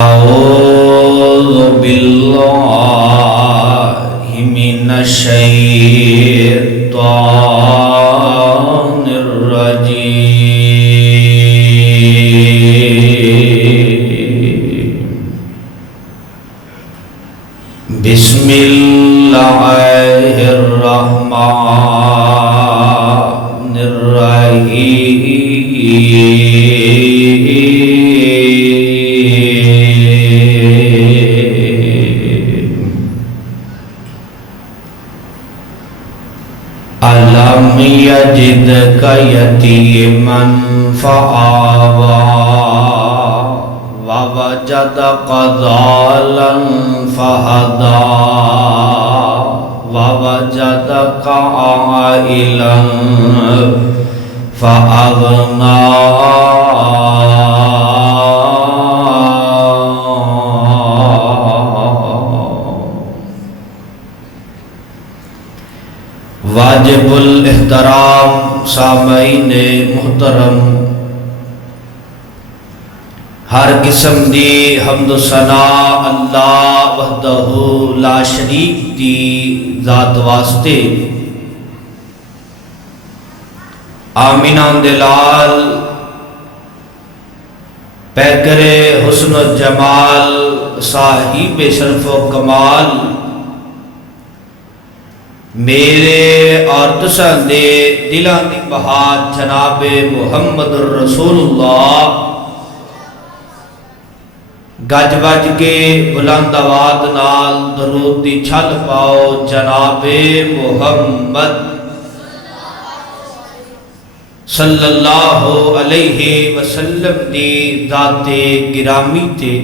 أعوذ بالله من الشيطان الرجيم. بسم الله الرحمن الرحيم. ألم يجدك يتيما فآوى ووجدك ضالا فهدى ووجدك عائلا فأغنى واجب الاحترام سامعین محترم، ہر قسم دی حمد و ثنا اللہ وحدہ لا شریک دی ذات واسطے. آمینان دلال پیکر حسن و جمال صاحب شرف و کمال، میرے اور تساں دے دلاں دی بہار جناب محمد رسول اللہ گج بج کے بلند آواز نال درود دی چھل پاؤ جناب محمد صلی اللہ علیہ وسلم دی ذات گرامی تے.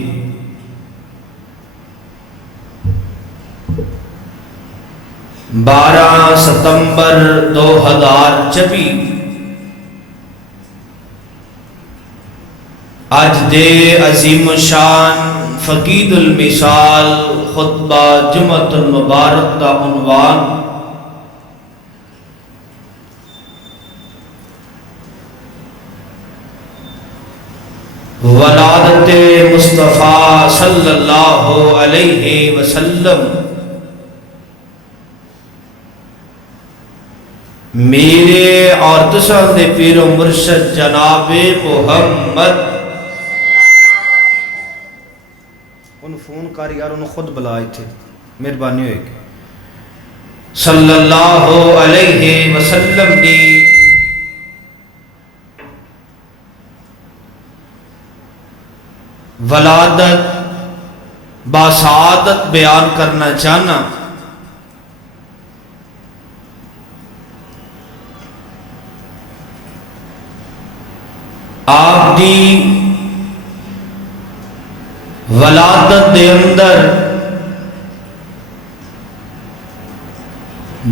12 ستمبر 2024 آج دے عظیم شان فقید المثال خطبہ جمعۃ المبارک دا عنوان ولادت مصطفیٰ صلی اللہ علیہ وسلم. میرے اور تساں دے پیر و مرشد جناب محمد ان فون کاری یار انہوں خود بلائے تھے، مہربانی ہوئے گی صلی اللہ علیہ وسلم دی ولادت باسعادت بیان کرنا چاہنا. آپ دی ولادت دے اندر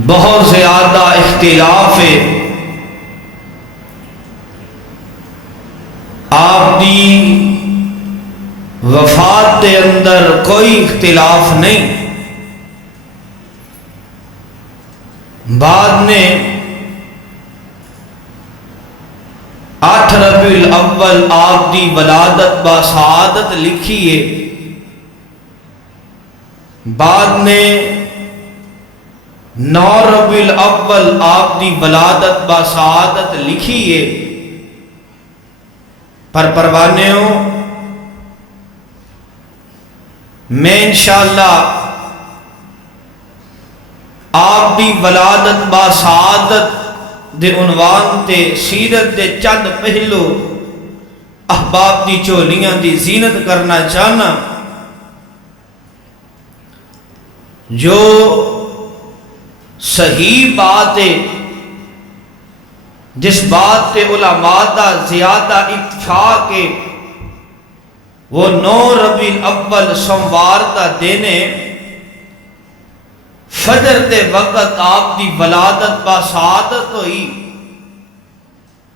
بہت زیادہ اختلاف ہے. آپ دی وفات دے اندر کوئی اختلاف نہیں. بعد نے 8 ربیع الاول آپ دی ولادت باسعادت لکھیے. بعد نے 9 ربیع الاول آپ دی ولادت باسعادت لکھیے. پر پروانے ہو میں انشاءاللہ آپ دی ولادت باسعادت دے عنوان تے سیرت دے چند پہلو احباب دی چولیاں دی زینت کرنا چاہنا. جو صحیح بات ہے، جس بات تے علماء دا زیادہ اتفاق ہے، وہ 9 ربیع الاول سوموار دا دینے فجر دے وقت آپ دی ولادت باسعادت ہوئی.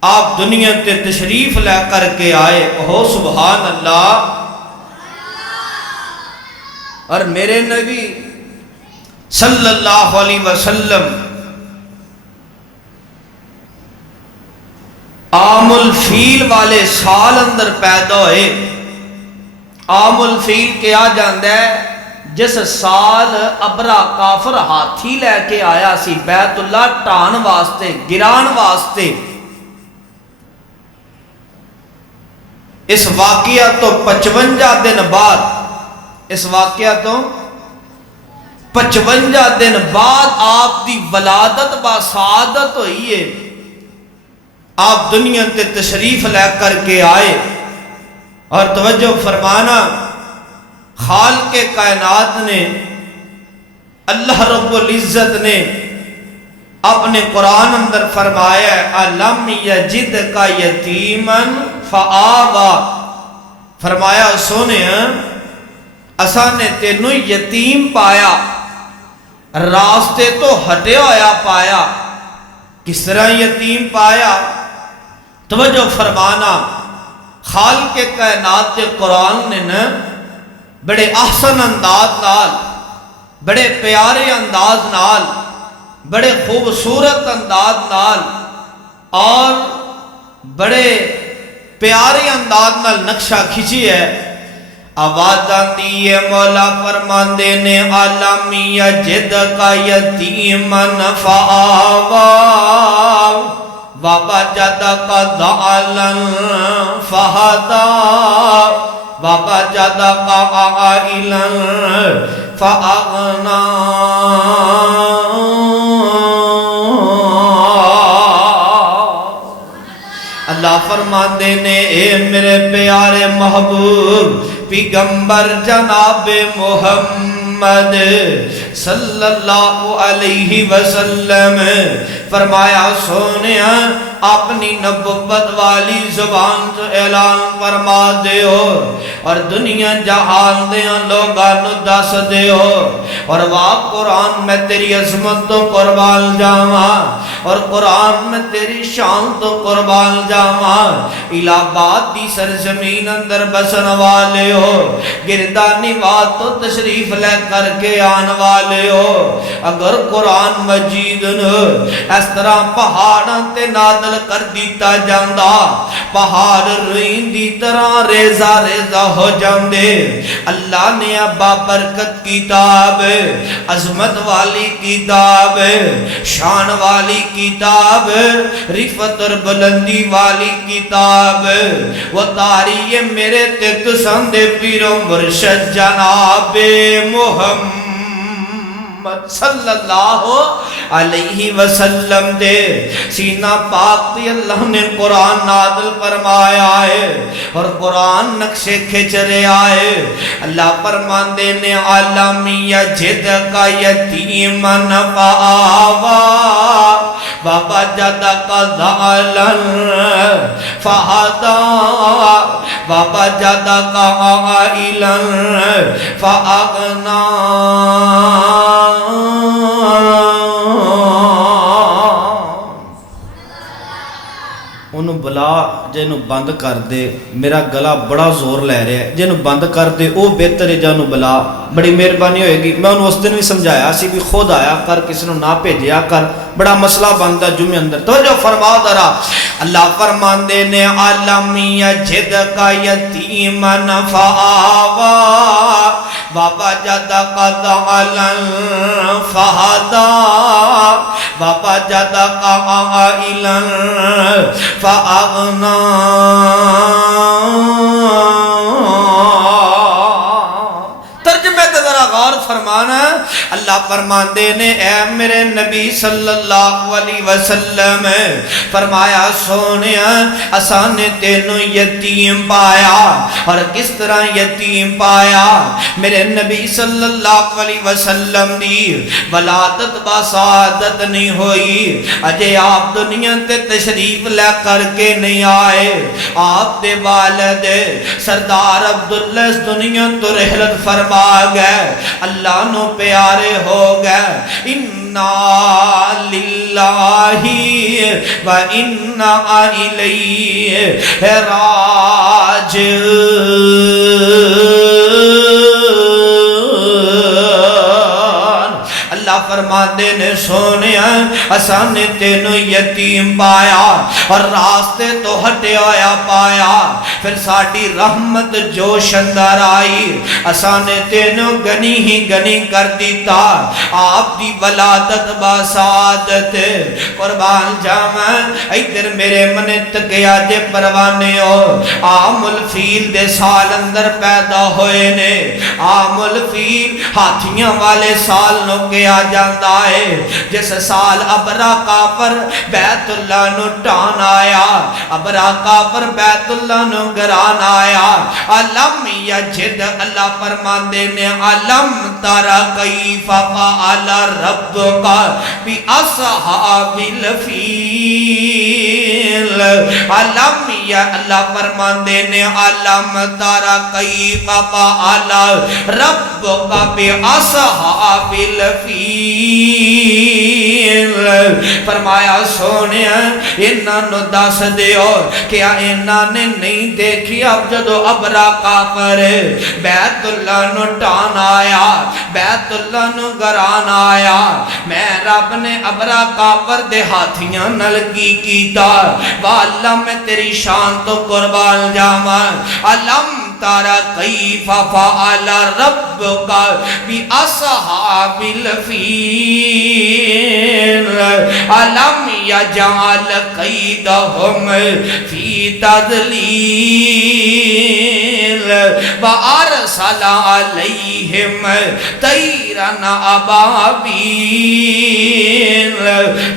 آپ دنیا تے تشریف لے کر کے آئے. اوہ سبحان اللہ. اور میرے نبی صلی اللہ علیہ وسلم عام الفیل والے سال اندر پیدا ہوئے. عام الفیل کیا جاندہ ہے جس سال ابرا کافر ہاتھی لے کے آیا سی بیت اللہ ٹان واسطے گران واسطے، اس واقعہ تو 55 دن بعد، اس واقعہ تو 55 دن بعد آپ دی ولادت با سعادت ہوئی ہے، آپ دنیا تے تشریف لے کر کے آئے۔ اور توجہ فرمانا، خالق کائنات نے، اللہ رب العزت نے اپنے قرآن اندر فرمایا ہے أَلَمْ يَجِدْكَ يَتِيمًا فَآوَى، فرمایا سونے اساں نے تینوں یتیم پایا، راستے تو ہٹے ہویا پایا۔ کس طرح یتیم پایا؟ توجہ فرمانا، خالق کائنات کے قرآن نے نا بڑے احسن انداز نال، بڑے پیارے انداز نال، بڑے خوبصورت انداز نال اور بڑے پیارے انداز نال نقشہ کھچی ہے۔ آواز آندی ہے مولا فرماندے نے أَلَمْ يَجِدْكَ يَتِيمًا فَآوَى وَوَجَدَكَ ضَعَلًا فَهَدَى وَوَجَدَكَ عَائِلًا فَأَغْنَى۔ اللہ فرماندے نے اے میرے پیارے محبوب پیغمبر جناب محمد صلی اللہ علیہ وسلم، فرمایا سونیا اپنی نبوت والی زبان سے اعلان فرما دے ہو اور دنیا جہان دیاں لوگاں نو دس دے ہو، اور واہ قرآن میں تیری عظمت تو قربان جاواں، اور قرآن میں تیری شان تو قربان جاواں۔ الہ آباد دی سرزمین اندر بسن والے ہو، گردانی واد تو تشریف لے کر کے آن والے ہو، اگر قرآن مجید نو اس طرح پہاڑاں تے نازل کر دیتا جاندہ، پہاڑ روئیں دی طرح ریزہ ریزہ ہو جاندے۔ اللہ نے ابا برکت کتاب، عظمت والی کتاب، شان والی کتاب، رفت اور بلندی والی کتاب، وہ تاریخ میرے تے تسان دے پیر و مرشد جناب محمد صلی اللہ علیہ وسلم دے سینہ پاک تے اللہ نے قرآن نازل فرمایا ہے، اور قرآن نقشے کھچ رہا ہے۔ اللہ فرماندے نے أَلَمْ يَجِدْكَ يَتِيمًا فَآوَى وَوَجَدَكَ ضَعَلًا فَهَدَى وَوَجَدَكَ عَائِلًا فَأَغْنَى۔ انہوں بلا جنہوں بند کر دے، میرا گلا بڑا زور لے رہا ہے، جنہوں بند کر دے او بہتر ہے جنہوں بلا، بڑی مہربانی ہوئے گی۔ میں انہوں اس دن بھی سمجھایا سی بھی خود آیا کر، کسی نے نہ بھیجیا کر، بڑا مسئلہ بنتا جمعے اندر۔ توجہ فرما درا، اللہ فرماندے نے أَلَمْ يَجِدْكَ يَتِيمًا فَآوَى وَوَجَدَكَ ضَعَلًا فَهَدَى وَوَجَدَكَ عَائِلًا فَأَغْنَى۔ ترجمہ ذرا غور فرمانا، اللہ فرماندے نے اے میرے نبی صلی اللہ علیہ وسلم، فرمایا سونیا اساں نے تینوں یتیم پایا، اور کس طرح یتیم پایا؟ میرے نبی صلی اللہ علیہ وسلم دی ولادت با سعادت نہیں ہوئی، اجے آپ دنیا تے تشریف لے کر کے نہیں آئے، آپ دے والد سردار عبداللہ اس دنیا تو رحلت فرما گئے، اللہ نو پیارے ہو گئے۔ اِنَّا لِلَّهِ وَإِنَّا إِلَيْهِ راجعون۔ اللہ فرماندے نے سونیا اساں نے تینوں یتیم پایا اور راستے تو ہٹے ہویا پایا، پھر ساڑی رحمت جوش اندر آئی اسانے تینوں گنی ہی گنی کر دیتا آپ دی ولادت با سعادت قربان جاواں ادھر میرے من تکیا دے پروانے ہو عام الفیل دے سال اندر پیدا ہوئے نے عام الفیل ہاتھیاں والے سال نو کیا جاندہ ہے جس سال ابرا کافر بیت اللہ نو ٹان آیا ابرا کافر بیت اللہ نو گران آیا علم یجد اللہ فرماندے نے علم تارا کیف فعل ربک بی اصحاب الفیل علم یا اللہ فرماندے نے علم تارا کیف فعل ربک بی اصحاب الفیل فرمایا سونے انہاں نو دس دیو کیا انہاں نے نہیں دیکھی اب جدو ابرا کافر بیت اللہ نو ٹان آیا بیت اللہ نو گران آیا میں رب نے ابرا کافر دے ہاتھیاں نلگی کیتا واللہ میں تیری شان تو قربان جاواں علم تارا کیف فعل ربک بی اصحاب الفیل علم یجعل قیدہم فی تضلیل وارسل علیہم طیرن ابابیل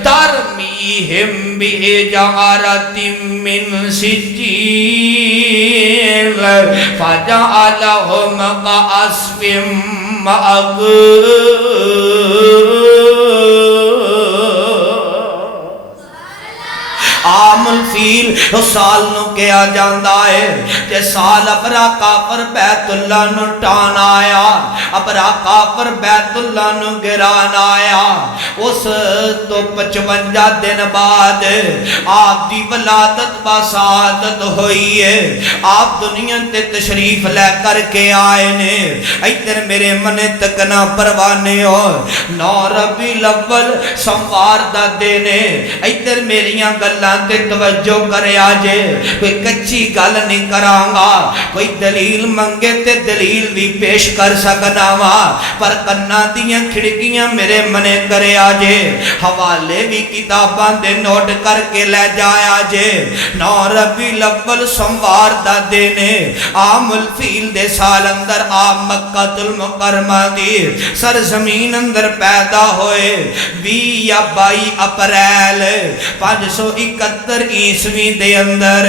ترمیہم بحجارۃ من سجیل فجعلہم کعصف عام الفیل اس سال نو کیا جاندہ ہے کہ سال ابرا کافر بیت اللہ نو ٹان آیا ابرا کافر بیت اللہ نو گران آیا اس تو 55 دن بعد آپ دی ولادت با سعادت ہوئی ہے آپ دنیا تے تشریف لے کر کے آئے نے ادھر میرے من تکنا پروانے ہو 9 ربیع الاول سوار دا دینے ادھر میریاں گلاں تے توجہ کرے آجے کوئی کچی گل نہیں کرانگا کوئی دلیل منگے تے دلیل بھی پیش کر سکنا وا پر کنا دیاں کھڑکیاں میرے منے کرے آجے حوالے بھی کتاباں دے نوٹ کر کے لے جائے آجے 9 ربیع الاول سوار دا دینے عام الفیل دے سال اندر آپ مکہ المکرمہ دی سرزمین اندر پیدا ہوئے 20 یا 22 اپریل 571 عیسوی دے اندر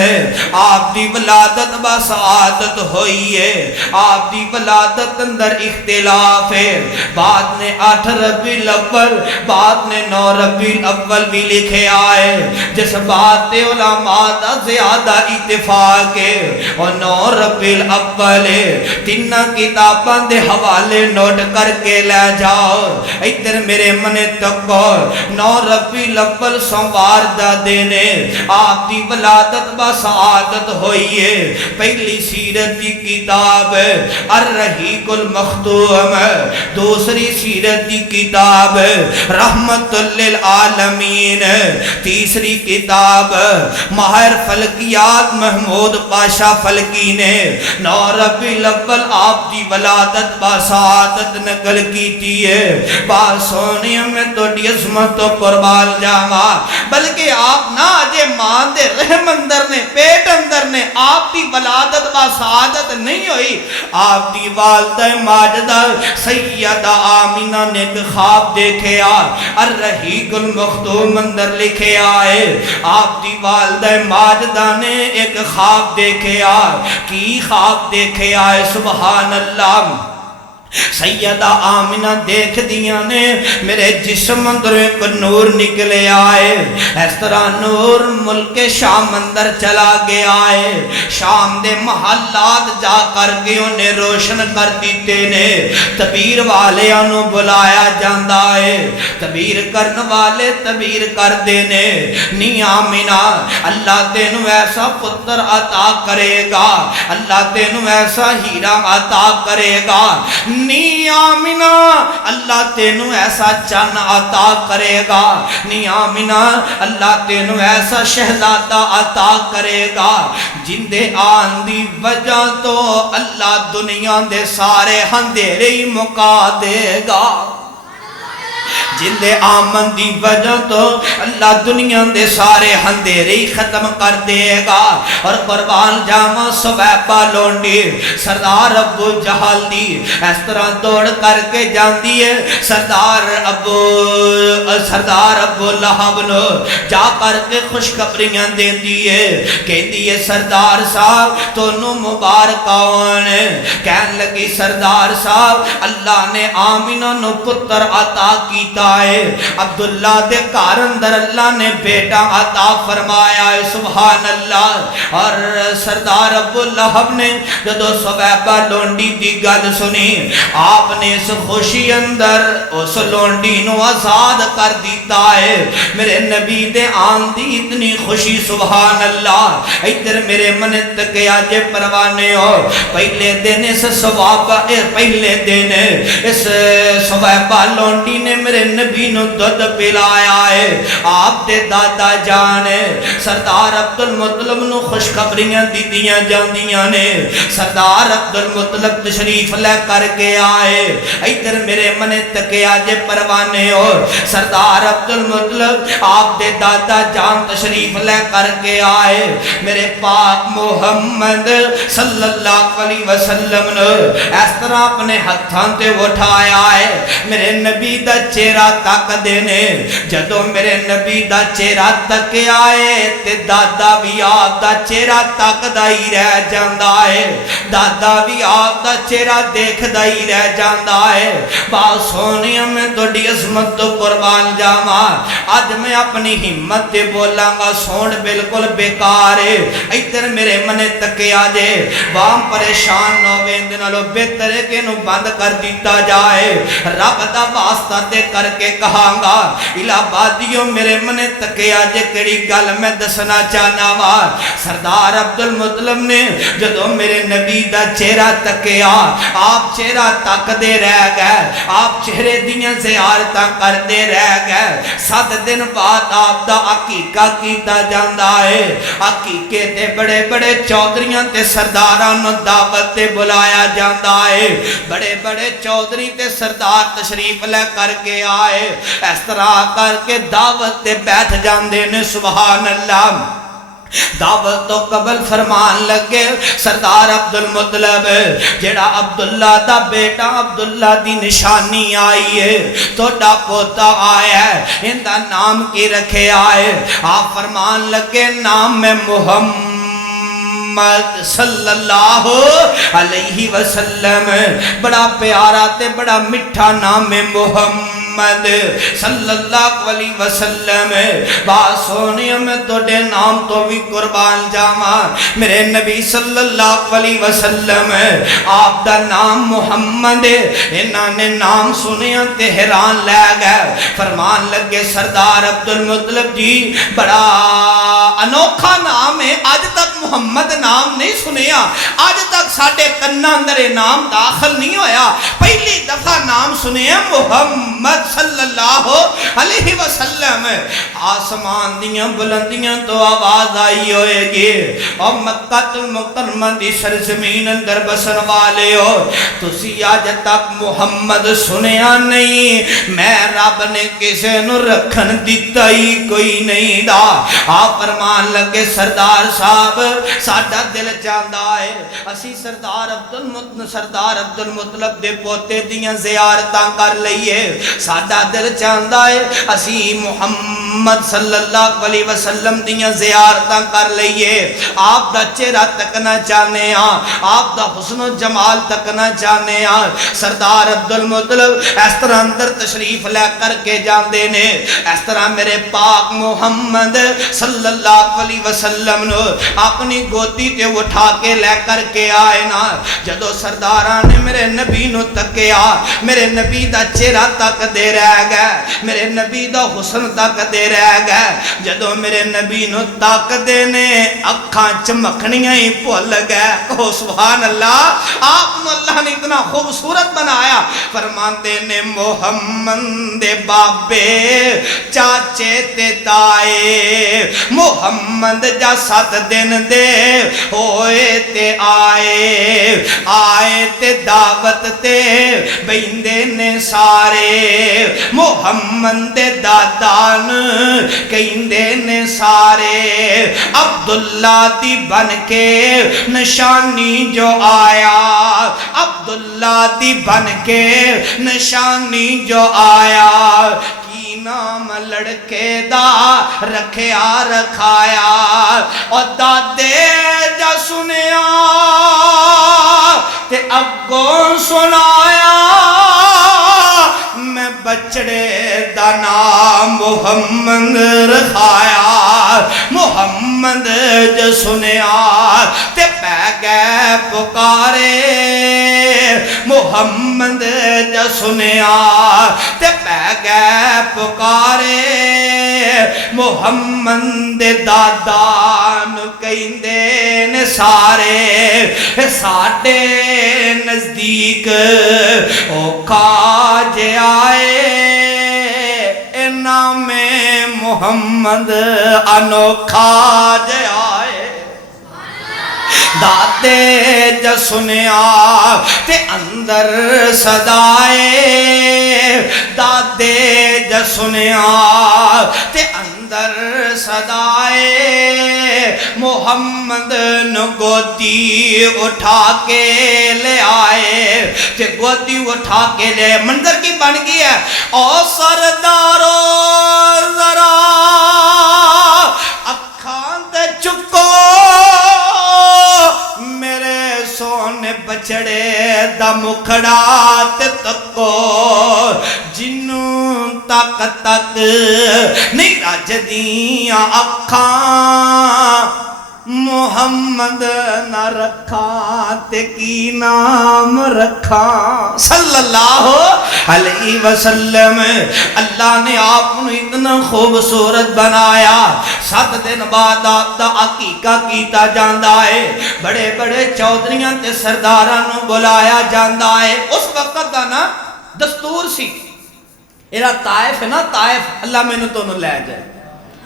آپ دی ولادت با سعادت ہوئی ہے آپ دی ولادت اندر اختلاف ہے بعد نے 8 ربیع الاول بعد نے 9 ربیع الاول بھی لکھے آئے جس بات علماء دا زیادہ اتفاق ہے اور 9 ربیع الاول تین کتاباں دے حوالے نوٹ کر کے لے جاؤ ادھر میرے من تکو 9 ربیع الاول سوار دا دینے آپ دی ولادت با سعادت ہوئی ہے پہلی سیرت دی کتاب الرحیق المختوم دوسری سیرت دی کتاب رحمت للعالمین تیسری کتاب ماہر فلکیات محمود پاشا فلکی نے 9 ربیع الاول آپ دی ولادت با سعادت نقل کی تھی ہے بات سونی میں تو دی عظمت و قربان جاما بلکہ آپ نہ آجے مان دے رحم اندر نے پیٹ اندر نے آپ دی ولادت با سعادت نہیں ہوئی آپ دی والدہ ماجدہ سیدہ آمینہ نے ایک خواب دیکھے الرحیق المختوم اندر لکھے آئے آپ دی والدہ ماجدہ نے ایک خواب دیکھے کی خواب دیکھے آئے سبحان اللہ سیدہ آمینہ دیکھ دیا نے میرے جسم اندر ایک نور نکلے آئے اس طرح نور ملک شام اندر چلا گیا ہے شام دے محلات جا کر کے انہیں روشن کر دیتے نے تبیر والے انہوں بلایا جاندہ ہے تبیر کرن والے تبیر کر دینے نی آمینہ اللہ تینوں ایسا پتر عطا کرے گا اللہ تینوں ایسا ہیرا عطا کرے گا نی آمنہ اللہ تینوں ایسا چن عطا کرے گا، نی آمنہ اللہ تینوں ایسا شہزادہ عطا کرے گا جن دے آن دی وجہ تو اللہ دنیا دے سارے اندھیرے ہی مکا دے گا، جن دے آمن دی وجہ تو اللہ دنیا دے سارے اندھیرے ہی ختم کر دے گا۔ اور قربان جاواں سویبہ لونڈی سردار ابو جہل دی اس طرح دوڑ کر کے جاندی ہے، سردار ابو لہب نو جا کر کے خوشخبریاں دیندی ہے، کہندی ہے سردار صاحب تونوں مبارک آن، کہن لگی سردار صاحب اللہ نے آمنہ نو پتر عطا کیتا ہے، عبداللہ دے گھر اندر اللہ نے بیٹا عطا فرمایا ہے، سبحان اللہ۔ اور سردار ابو لہب نے جدو سویبہ لونڈی دی گل سنی، آپ نے اس خوشی اندر اس لونڈی نو آزاد کر دیتا ہے۔ میرے نبی دے آن دی اتنی خوشی، سبحان اللہ۔ ادھر میرے من تکیا جے پروانے ہو، پہلے دن اس سویبہ لونڈی نے میرے نبی نو دودھ پلایا ہے، آپ دے دادا جان سردار عبد المطلب نو خوشخبریاں دیدیاں جاندیاں نے، سردار عبد المطلب تشریف لے کر کے آئے۔ ادھر میرے من تکیا جے پروانے ہو، سردار عبد المطلب آپ دے دادا جان تشریف لے کر کے آئے، میرے پاک محمد صلی اللہ علیہ وسلم نے اس طرح اپنے ہتھاں تے اٹھایا ہے، میرے نبی دا چہرہ تک دینے، جدو میرے نبی دا چہرہ تک آئے تے دادا بھی آپ دا چہرہ تک دائی رہ جاندہ ہے، دادا بھی آپ دا چہرہ دیکھ دائی رہ جاندہ ہے۔ بات سونیا میں تو ڈی عظمت تو قربان جاما، آج میں اپنی ہمت تے بولاں گا سون بالکل بیکار ہے۔ ادھر میرے منے تکے آجے وام پریشان نو ویندنالو بہتر ہے کہ نو بند کر دیتا جائے، رب دا واسطہ دے کر کے کہاں گا الہبادیوں میرے منے تکے آجے کڑی گل میں دسنا چاہنا وا۔ سردار عبد المطلب نے جدو میرے نبی دا چہرہ تکے آپ چہرہ تک دے رہ گئے، آپ چہرے دیاں زیارتاں کر دے رہ گئے۔ 7 دن بعد آپ دا عقیقہ کیتا جاندہ ہے، عقیقے تے بڑے بڑے چودریاں تے سرداران نو دعوت تے بلایا جاندہ ہے، بڑے بڑے چودری تے سردار تشریف لے کر کے آئے، اس طرح کر کے دعوت تے بیٹھ جاندے نے، سبحان اللہ۔ دعوت تو قبل فرمان لگے، سردار عبد المطلب جڑا عبداللہ دا بیٹا عبداللہ دی نشانی آئی ہے، توڑا پوتا آیا ہے، ان دا نام کی رکھے آئے، آپ فرمان لگے نام میں محمد صلی اللہ علیہ وسلم، بڑا پیارا تے بڑا مٹھا نام محمد صلی اللہ علیہ وسلم۔ بات سونی میں توڑے نام تو بھی قربان جاما، میرے نبی صلی اللہ علیہ وسلم آپ دا نام محمد، انہاں نے نام سنیا تے حیران لے گئے، فرمان لگے سردار عبد المطلب جی بڑا انوکھا نام ہے، آج تک محمد نام نہیں سنیا، آج تک ساڑھے کنہ اندر نام داخل نہیں ہویا، پہلی دفعہ نام سنیا محمد صلی اللہ علیہ وسلم۔ آسمان دیاں بلندیاں تو آواز آئی ہوئے گی، اور مکہ المکرمہ دی سرزمین اندر بسن والے ہو، تسی آج تک محمد سنیا نہیں، میں رب نے کسے نو رکھن دیتا ہی کوئی نہیں دا۔ آپ فرمان لگے سردار صاحب ساڑھا دل چاندہ ہے، اسی سردار عبد المطلب دے پوتے دیاں زیارتاں کر لئیے، ساڑھا دل چاندہ ہے اسی محمد صلی اللہ علیہ وسلم دیاں زیارتاں کر لئیے، آپ دا چہرہ تکنا چاہنے ہاں، آپ دا حسن و جمال تکنا چاہنے ہاں۔ سردار عبد المطلب اس طرح اندر تشریف لے کر کے جاندے نے، اس طرح میرے پاک محمد صلی اللہ علیہ وسلم نے اپنی گودی تے اٹھا کے لے کر کے آئے نا، جدو سرداران نے میرے نبی نو تکیا، میرے نبی دا چہرہ تک دے دے رہ گئے، میرے نبی دا حسن تک دے رہ گئے۔ جدو میرے نبی نو تک دے نے اکھاں چمکنیاں ہی بھول گئے۔ او سبحان اللہ، آپ نے اللہ نے اتنا خوبصورت بنایا۔ فرماندے نے محمد دے بابے چاچے تے تائے، محمد جا 7 دن دے ہوئے تے آئے، آئے تے دعوت تے بیندے نے سارے، محمد دے دادان کہندے نے سارے، عبداللہ دی بن کے نشانی جو آیا، عبداللہ دی بن کے نشانی جو آیا، کی نام لڑکے دا رکھیا رکھایا، اور دادے جا سنیا تے اگوں سنایا، میں بچڑے دا نام محمد رکھایا، محمد جو سنیا تے پہ گئے پکارے، محمد جو سنیا تے پہ گئے پکارے، محمد دادان کہندے نے سارے، ساڈے نزدیک اوکھا جے آئے، نام محمد انوکھا جے آئے، دادے جا سنیا تے اندر صدائے، دادے جا سنیا تے اندر صدائے، محمد نو گودی اٹھا کے لے آئے، تے گودی اٹھا کے لے، منظر کی بن گئی ہے، او سردارو ذرا اکھان تے چکو، میرے سونے بچڑے دا مکھڑا تے تکو، جنوں تک تک نہیں رج دیاں اکھاں، محمد نہ رکھا تے کی نام رکھا، صلی اللہ علیہ وسلم۔ اللہ نے آپ کو اتنا خوبصورت بنایا، 7 دن بعد آپ دا عقیقہ کیتا جاندہ ہے، بڑے بڑے چودھریاں تے سرداراں نو بلایا جاندہ ہے۔ اس وقت دا نا دستور سی، ایرا طائف ہے نا، طائف، اللہ میں نے تو نو لے جائے،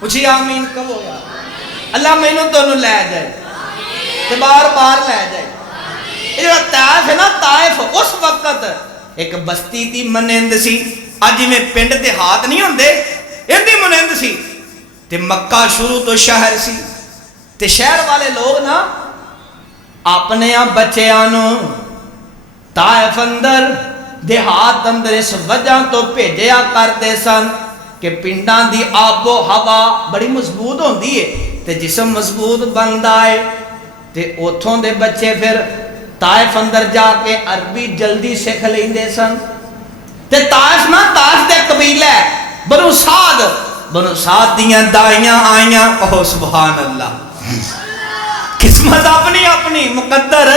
مجھے آمین کہو یا اللہ میں نے تو نو لے جائے، تے بار بار لے جائے۔ ایرا طائف ہے نا، طائف، اس وقت ایک بستی تھی، منند سی، آج میں پنڈ تے ہاتھ نہیں ہوندے، اندھی منند سی، تے مکہ شروع تو شہر سی، تے شہر والے لوگ نا اپنے بچے آنو طائف اندر دیہات اندر اس وجہ تو بھیجیا کرتے سن کہ پنڈاں دی آب و ہوا بڑی مضبوط ہوندی ہے، تے جسم مضبوط بندا ہے، تے اوتھوں دے بچے پھر طائف اندر جا کے عربی جلدی سکھ لیندے سن۔ تے طائف نا، طائف دے قبیلہ ہے بنو سعد، بنو سعد دیاں دائیاں آئیاں، اوہ سبحان اللہ، قسمت اپنی اپنی، مقدر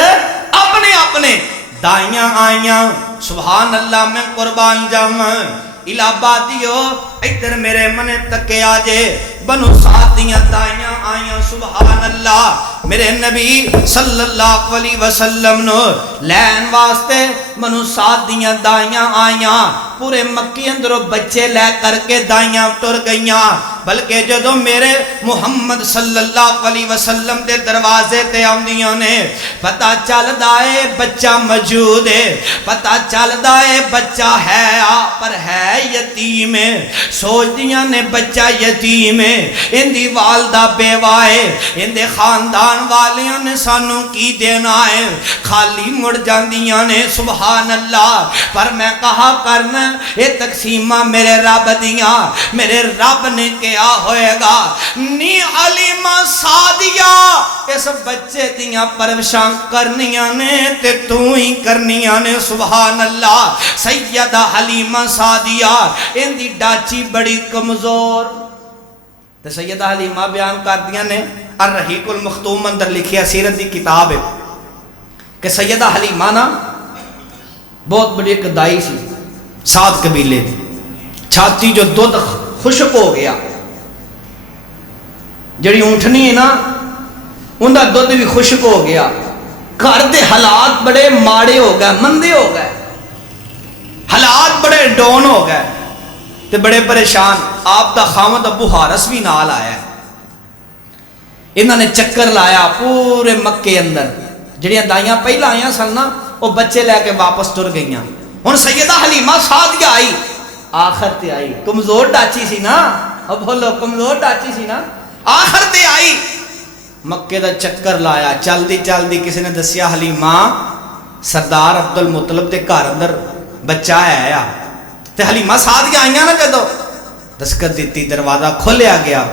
اپنے اپنے، دائیاں آئیاں، سبحان اللہ، میں قربان جاواں، الہبادیو ادھر میرے من تکے آجے، بنو سعد دیاں دائیاں آئیاں، سبحان اللہ، میرے نبی صلی اللہ علیہ وسلم نو لین واسطے بنو سعد دیاں دائیاں آئیاں، پورے مکی اندروں بچے لے کر کے دائیاں ٹر گئیاں، بلکہ جدو میرے محمد صلی اللہ علیہ وسلم دے دروازے تے آندیاں نے، پتہ چل دائے بچہ موجود ہے، پتہ چل دائے بچہ ہے پر ہے یتیم ہے، سوچ دیاں نے بچہ یتیم ہے، ان دی والدہ بیوائے، ان دے خاندان والیاں نے سانوں کی دینا ہے، خالی مڑ جاندیاں نے، سبحان اللہ، پر میں کہا کرنا اے تقسیمہ میرے رب دیاں، میرے رب نے کیا ہوئے گا، نی علیمہ سعدیہ اس بچے دیاں پرورشاں کرنیاں نے تے تو ہی کرنیاں نے، سبحان اللہ، سیدہ حلیمہ سعدیہ ان دی ڈاچی بڑی کمزور، تے سیدہ حلیمہ بیان کر دیا نے، الرحیق المختوم اندر لکھیا سیرت دی کتاب ہے کہ سیدہ حلیمہ نا بہت بڑی ایک دائی سی، سعد قبیلے تھی، چھاتی جو دودھ خشک ہو گیا، جڑی اونٹنی ہے نا ان کا دودھ بھی خشک ہو گیا، گھر دے حالات بڑے ماڑے ہو گئے، مندے ہو گئے، حالات بڑے ڈاؤن ہو گئے تے بڑے پریشان۔ آپ دا خامد ابو حارث بھی نال آیا ہے، انہوں نے چکر لایا پورے مکے اندر، جڑیاں دائیاں پہلا آئیاں سن نا وہ بچے لے کے واپس ٹر گئیاں۔ ہن سیدہ حلیمہ سعدیہ آئی، آخر تے آئی، کمزور ڈاچی سی نا، اب بولو کمزور ڈاچی سی نا، آخر تے آئی، مکے دا چکر لایا، چل دی کسی نے دسیا حلیمہ سردار عبد المطلب دے گھر اندر بچہ ہے آ، تے حلیمہ سعدیہ آئیاں نا جدو دستخط دیتی، دروازہ کھولیا گیا،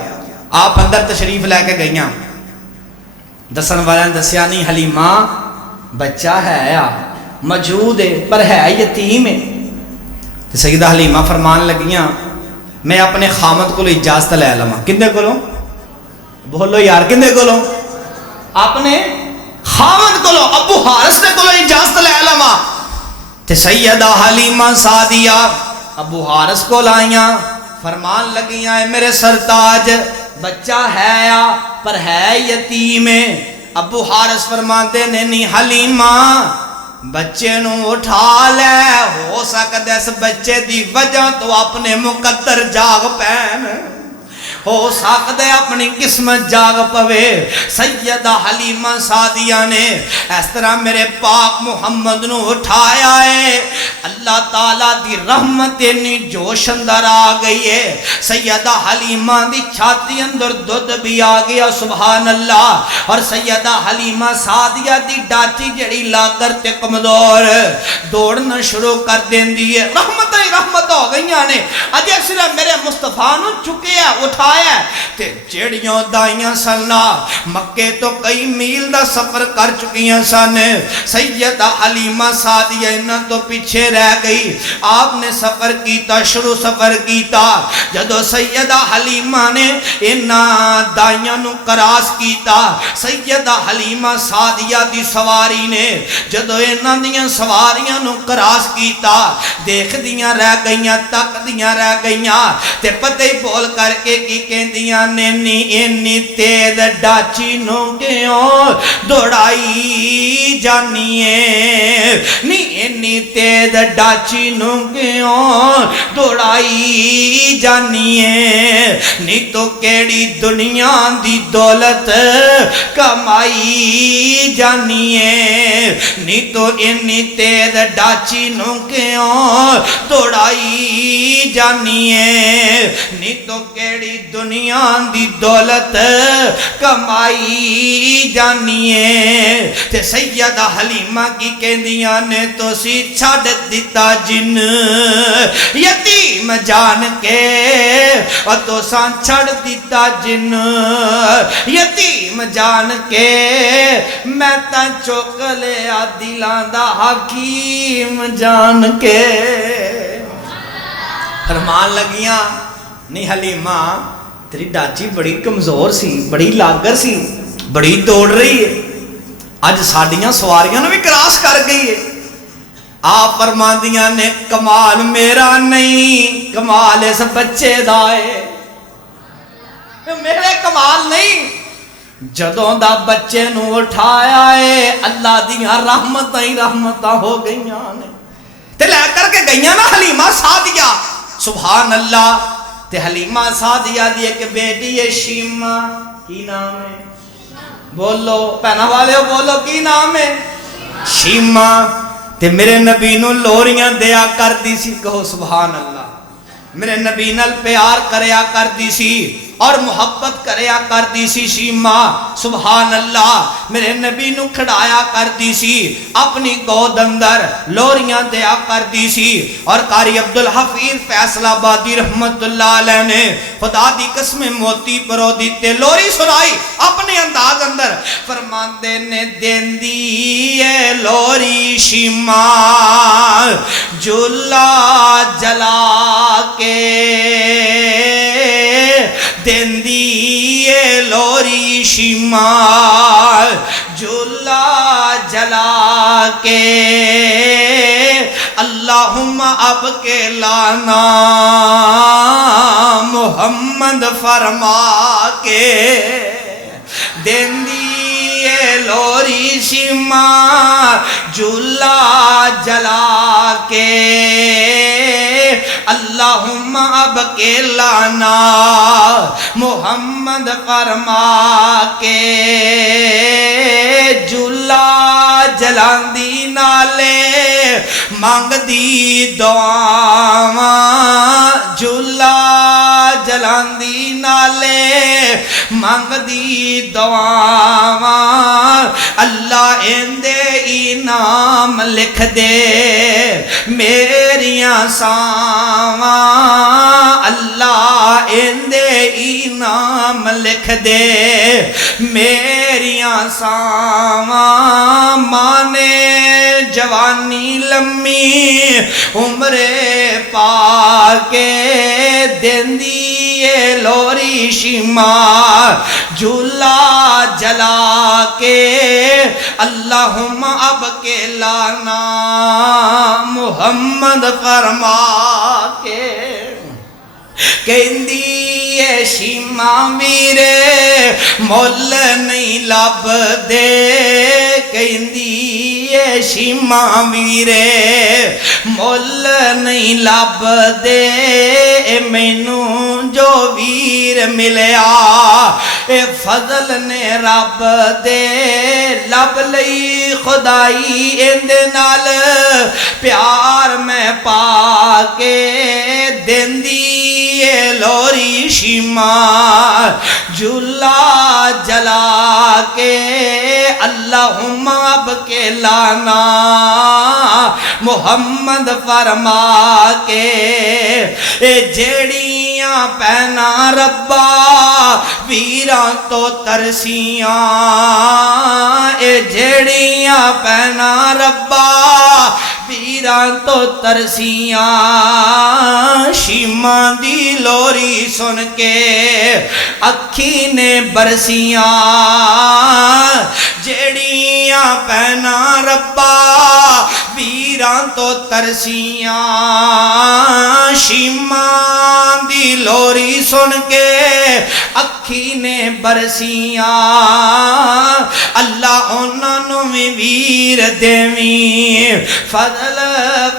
آپ اندر تشریف لے کے گئیاں، دسن والے نے دسیا نہیں حلیمہ بچہ ہے آ، موجود ہے پر ہے یتیم ہے۔ تو سیدہ حلیمہ فرمان لگیاں میں اپنے خامد کو اجازت لے لما، کندے کو لوں؟ بولو یار کندے کو لوں؟ اپنے خامد کو لوں، ابو حارث نے کو لوں اجازت لے لما۔ تو سیدہ حلیمہ سعدیہ ابو حارث کو لائیاں، فرمان لگیاں اے میرے سرتاج بچہ ہے آ پر ہے یتیم ہے۔ ابو حارث فرماتے نے نہیں حلیمہ بچے نو اٹھا لے، ہو سکتا اس بچے دی وجہ تو اپنے مقدر جاگ پین، ہو سکتا ہے اپنی قسمت جاگ پوے۔ سیدہ حلیمہ سعدیہ نے اس طرح میرے پاک محمد نو اٹھایا ہے، اللہ تعالیٰ دی رحمت انی جوش اندر آ گئی ہے، سیدہ حلیمہ دی چھاتی اندر دودھ بھی آ گیا، سبحان اللہ۔ اور سیدہ حلیمہ سعدیہ دی ڈاچی جڑی لاگر تے کمزور دوڑنا شروع کر دین دی ہے، رحمت ہی رحمت ہو گئیاں نے، اجے صرف میرے مصطفیٰ نو چکے ہے اٹھایا تے جیڑیاں دائیاں سننا مکے تو کئی میل دا سفر کر چکیاں سن، سیدہ حلیمہ سعدیہ انہاں تو پیچھے رہ گئی۔ آپ نے سفر کیتا، شروع سفر کیتا، جدو سیدہ حلیمہ نے انہاں دائیاں نو کراس کیتا، سیدہ حلیمہ سعدیہ دی سواری نے جدو انہاں دیاں سواریاں نو کراس کیتا، دیکھ دیاں رہ گئیاں، تک دیاں رہ گئیاں، تے پتہ ہی بول کر کے کی کہندیاں نے انی تیز ڈاچی نو کیوں دوڑائی جانیے، نی انی تیز ڈاچی نو کیوں دوڑائی جانیے، نی تو کیڑی دنیا دی دولت کمائی جانیے، نی تو انی تیز ڈاچی نو کیوں دوڑائی جانیے، نی تو کیڑی دنیا دی دولت کمائی جانیے۔ تے سیدہ حلیمہ کی کہندیاں نے تو سی چھڑ دیتا جن یتیم جان کے، اور تو سان چھڑ دیتا جن یتیم جان کے، میں تا چوک لیا دلان دا حکیم جان کے۔ فرمان لگیاں نہیں حلیمہ تیری ڈاچی بڑی کمزور سی، بڑی لاگر سی، بڑی دوڑ رہی ہے، اج ساڑیاں سواریاں نے بھی کراس کر گئی ہے۔ آپ فرماندیاں نے کمال میرا نہیں، کمال اس بچے دائے، میرے کمال نہیں، جدوں دا بچے نو اٹھایا ہے اللہ دیاں رحمتاں ہی رحمتاں ہو گئیاں نے، تے لے کر کے گئیاں نا حلیمہ سعدیہ، سبحان اللہ۔ تے حلیمہ سعدیہ دی ایک بیٹی ہے شیمہ، کی نام ہے؟ بولو پہنا والے ہو، بولو کی نام ہے؟ شیمہ۔ تے میرے نبی نو لوریاں دیا کر دی سی، کہو سبحان اللہ، میرے نبی نال پیار کریا کر دی سی اور محبت کریا کر دی سی شیمہ، سبحان اللہ۔ میرے نبی نو کھڑایا کر دی سی، اپنی گود اندر لوریاں دیا کر دی سی، اور قاری عبدالحفیظ فیصل آبادی رحمت اللہ علیہ نے خدا دی قسم موتی پرو دیتے لوری سنائی اپنے انداز اندر، فرماندے نے دین دی اے لوری شیمہ جلا جلا کے، دین دی اے لوری شیمہ جلا جلا کے، اللہ اللہم اب کے لانا محمد فرما کے دیندی لوری شما جھولا جلا کے اللہم اب کے لانا محمد فرما کے جھولا جلاندی نالے مانگ دی دعاواں جھولا جلاندی نالے مانگ دی دعاواں اللہ اندے انعام لکھ دے میریاں ساواں اللہ اندے انعام لکھ دے میریاں ساواں مانے جوانی لمبی عمر پا کے دیندی لوری شما جھولا جلا کے اللہم اب کے لانا محمد فرما کے کہندی شیما میرے مول نہیں لب دے کہندی شیما میرے مول نہیں لب دے مینوں جو ویر ملیا اے فضل نے رب دے لب لئی خدائی اندے نال پیار میں پا کے دیندی لوری شما جھولا جلا کے اللہم اب کے لانا محمد فرما کے اے جیڑیاں پہنا ربا ویران تو ترسیاں اے جیڑیاں پہنا ربا ویران تو ترسیاں شیما دی لوری سن کے اکھی نے برسیاں جیڑیاں پہنا ربا ویران تو ترسیاں شیما دی لوری سن کے اکھی نے برسیاں اللہ انہوں میں ویر دیویں فضل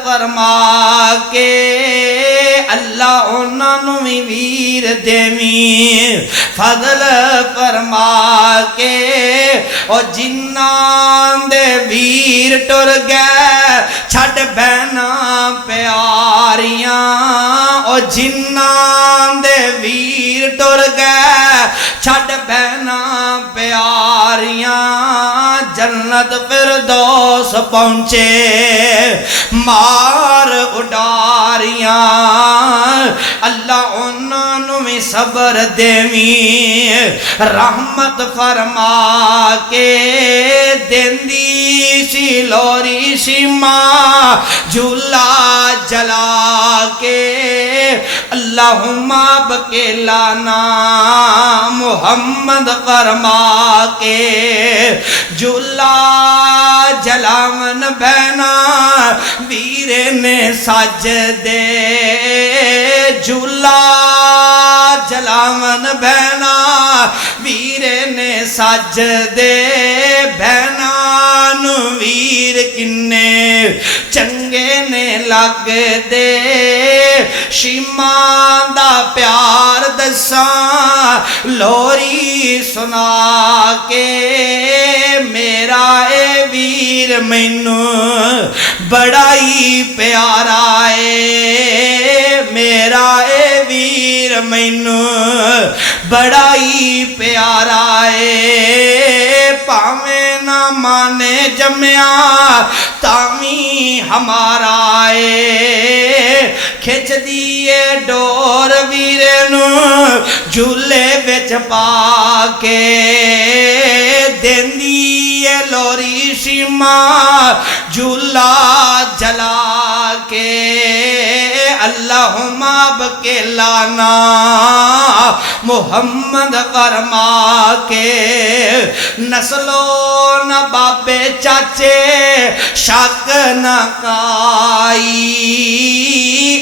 فرما کے اللہ انہوں میں ویر دیویں فضل فرما کے او جنان دے ویر ٹر گئے چھڑ بہنا پیاریاں او جنان دے ویر ٹر گئے چھڑ بہنا پیاریاں جنت فردوس پہنچے مار اڈاریاں اللہ انہوں میں صبر دیویں رحمت فرما کے دیندی سی لوری شما جھولا جلا کے اللہم اب کے لانا محمد فرما کے جھولا جلاون بہنا ویر نے سج دے جھولا جلاون بہنا ویر نے سج دے بہنا ویر کنے چنگے نے لگ دے شیمان دا پیار دساں لوری سنا کے میرا اے ویر مینوں بڑا ہی پیارا اے میرا اے ویر مینوں بڑا ہی پیارا اے پاویں نہ مانے جمیا تاویں ہمارا اے کھچ دیئے ڈور ویرے نو جھولے وچ پا کے دیندی لوری شیما جھولا جلا کے اللہم اب کے لانا محمد فرما کے نسلو نہ بابے چاچے شک نہ کائی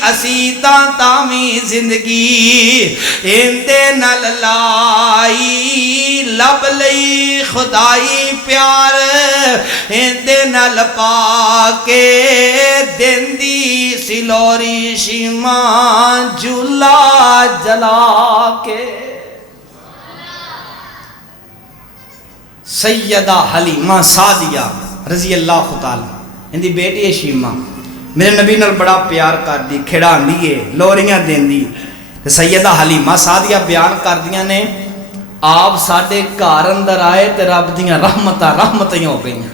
اسی تاویں زندگی اندے نال لائی لب لئی خدائی پیار اندے نال پا کے دیندی سلوری شیماں جھولا جلا کے سیدہ حلیمہ سعدیہ رضی اللہ تعالی اندی بیٹی شیمہ میرے نبی نال بڑا پیار کر دی کھڑا دیئے لوریاں دین دی سیدہ حلیمہ سعدیہ بیان کر دیا نے آپ ساڑھے گھر اندر آئے تے رب دیاں رحمتیں ہو گئی ہیں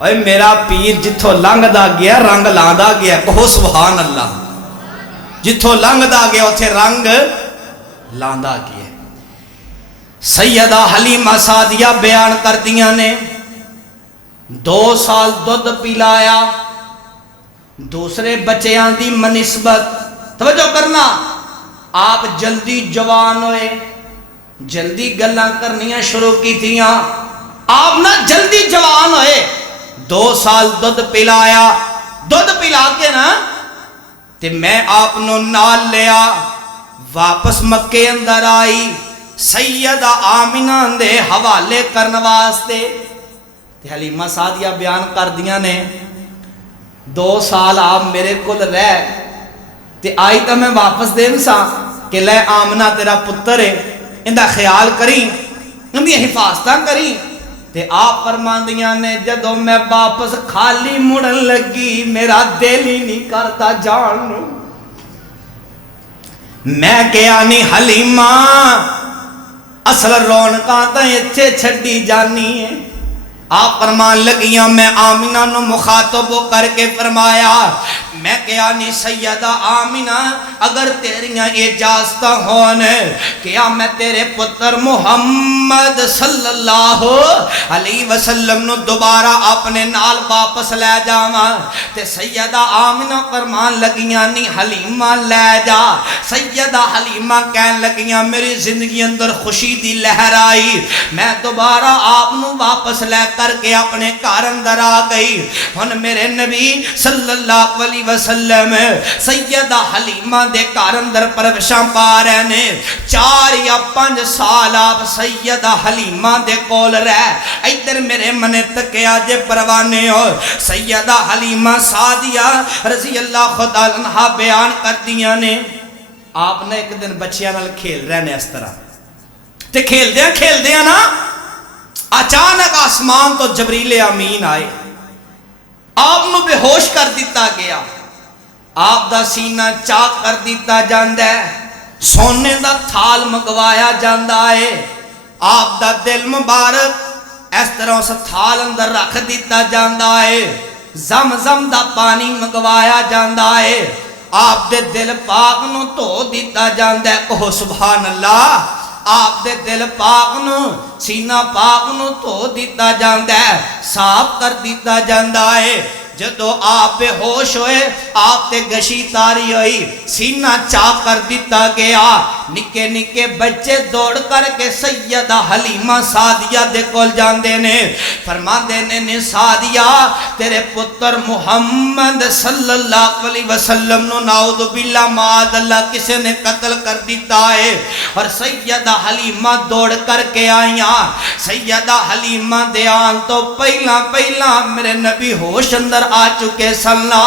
اے میرا پیر جتھو لنگ دا گیا رنگ لاندا گیا کہو سبحان اللہ جتھو لنگ دا گیا اتھے رنگ لاندا گیا سیدہ حلیمہ سعدیہ بیان کر دیا نے 2 سال دودھ پلایا دوسرے بچیاں دی منسبت توجہ کرنا آپ جلدی جوان ہوئے جلدی گلاں کرنیاں شروع کی تھیاں آپ نہ جلدی جوان ہوئے 2 سال دودھ پلایا دودھ پلا کے نا تے میں آپ نو نال لیا واپس مکے اندر آئی سیدہ آمینہ دے حوالے کرن واسطے تے حلیمہ سعدیہ بیان کر دیا نے 2 سال آپ میرے کل رہ تے آئی تا میں واپس دین سا کہ لے آمنہ تیرا پتر ہے اندہ خیال کریں اندھی حفاظتہ کریں تے آپ فرمان دیا نے جدو میں واپس خالی مڑن لگی میرا دل ہی نہیں کرتا جانو میں کیا نہیں حلیمہ اصل رونقاں تا اتھے چھڑی جانی ہے آپ فرمان لگیاں میں آمینہ نو مخاطب کر کے فرمایا میں کیا نہیں سیدہ آمینہ اگر تیریاں اجازتہ ہونے کیا میں تیرے پتر محمد صلی اللہ علیہ وسلم نو دوبارہ اپنے نال واپس لے جاواں تے سیدہ آمینہ فرمان لگیاں نہیں حلیمہ لے جا سیدہ حلیمہ کہن لگیاں میری زندگی اندر خوشی دی لہر آئی میں دوبارہ آپ نو واپس لے کر کے اپنے گھر اندر آ گئی ہن میرے نبی صلی اللہ علیہ وسلم سیدہ حلیمہ دے گھر اندر پروشاں پا رہے نے 4 یا 5 سال آپ سیدہ حلیمہ دے کول رہ ادھر میرے منے تکیا جے پروانے ہو سیدہ حلیمہ سعدیہ رضی اللہ خدا عنہا بیان کر دیا نے آپ نے ایک دن بچیاں نال کھیل رہے نے اس طرح تے کھیل دیا نا اچانک آسمان تو جبریل امین آئے آپ نو بے ہوش کر دیتا گیا آپ دا سینہ چاک کر دیتا جاندہ ہے سونے دا تھال مگوایا جاندہ ہے آپ دا دل مبارک اس طرح سے تھال اندر رکھ دیتا جاندہ ہے زمزم دا پانی مگوایا جاندہ ہے آپ دے دل پاک نو تو دیتا جاندہ ہے کہو سبحان اللہ آپ دے دل پاک نو سینہ پاک نو تو دیتا جاندہ ہے صاف کر دیتا جاندہ ہے جدو آپ بے ہوش ہوئے آپ تے گشی تاری ہوئی سینہ چاک کر دیتا گیا نکے نکے بچے دوڑ کر کے سیدہ حلیمہ سعدیہ دے کول جان دینے فرما دینے نے سعدیہ تیرے پتر محمد صلی اللہ علیہ وسلم نو نعوذ باللہ معاذ اللہ کسے نے قتل کر دیتا ہے اور سیدہ حلیمہ دوڑ کر کے آئیاں سیدہ حلیمہ دے آن تو پہلا میرے نبی ہوش اندر آ چکے سننا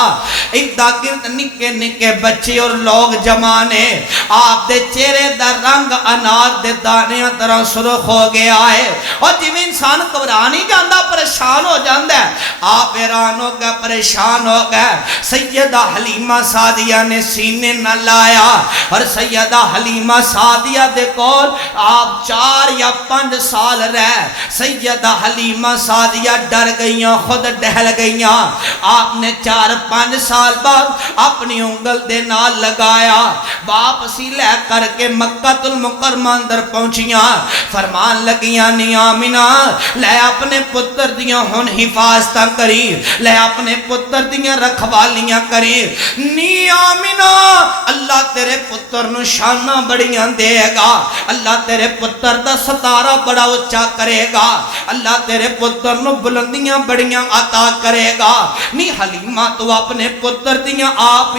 ادھا گرد نکے نکے بچے اور لوگ جمانے آپ دے چہرے دا رنگ انار دے دانے طرح سرخ ہو گیا ہے اور جب انسان قبرانی جاندہ پریشان ہو جاندہ ہے آپ ایران ہو گئے پریشان ہو گئے سیدہ حلیمہ سعدیہ نے سینے نہ لایا اور سیدہ حلیمہ سعدیہ دے کول آپ 4 یا 5 سال رہ سیدہ حلیمہ سعدیہ ڈر گئیاں خود ڈہل گئیاں آپ نے 4-5 سال بعد اپنی انگل دے نال لگایا واپسی لے کر کے مکہ المکرمہ اندر پہنچیاں فرمان لگیاں نی آمینہ لے اپنے پتر دیاں ہن حفاظتاں کری لے اپنے پتر دیاں رکھوالیاں کری نی آمینہ اللہ تیرے پتر نو شانہ بڑیاں دے گا اللہ تیرے پتر دا ستارہ بڑا اچھا کرے گا اللہ تیرے پتر نو بلندیاں بڑیاں عطا کرے گا نی حلیمہ تو اپنے پتر دیاں آپ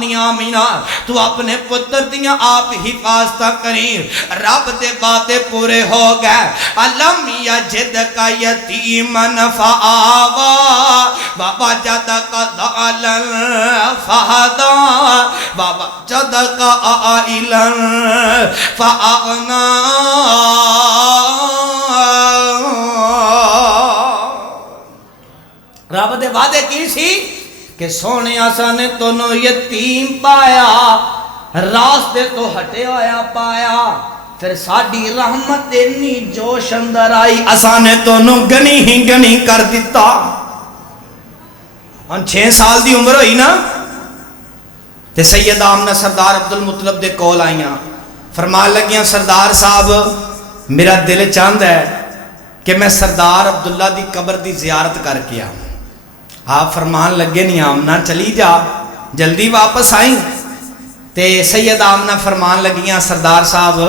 نی آمینہ تو اپنے پتر دیاں آپ حفاظتہ کریں رب دے باتیں پورے ہو گئے علم یجد کا یتیمن فآوا بابا جدہ کا دعلن فہدا بابا جدہ کا آئلن فآغنا رب دے وعدے کی سی کہ سونے آسانے تو نو یتیم پایا راستے تو ہٹے ہویا پایا پھر ساڑی رحمت انی جوش اندر آئی آسانے تو نو گنی ہی گنی کر دیتا ان 6 سال دی عمر ہوئی نا تے سید آمنہ سردار عبدالمطلب دے کول آئیاں فرمان لگیاں سردار صاحب میرا دل چاند ہے کہ میں سردار عبداللہ دی قبر دی زیارت کر کے آؤں آپ فرمان لگے نہیں آمنہ چلی جا جلدی واپس آئیں تے سید آمنہ فرمان لگیاں سردار صاحب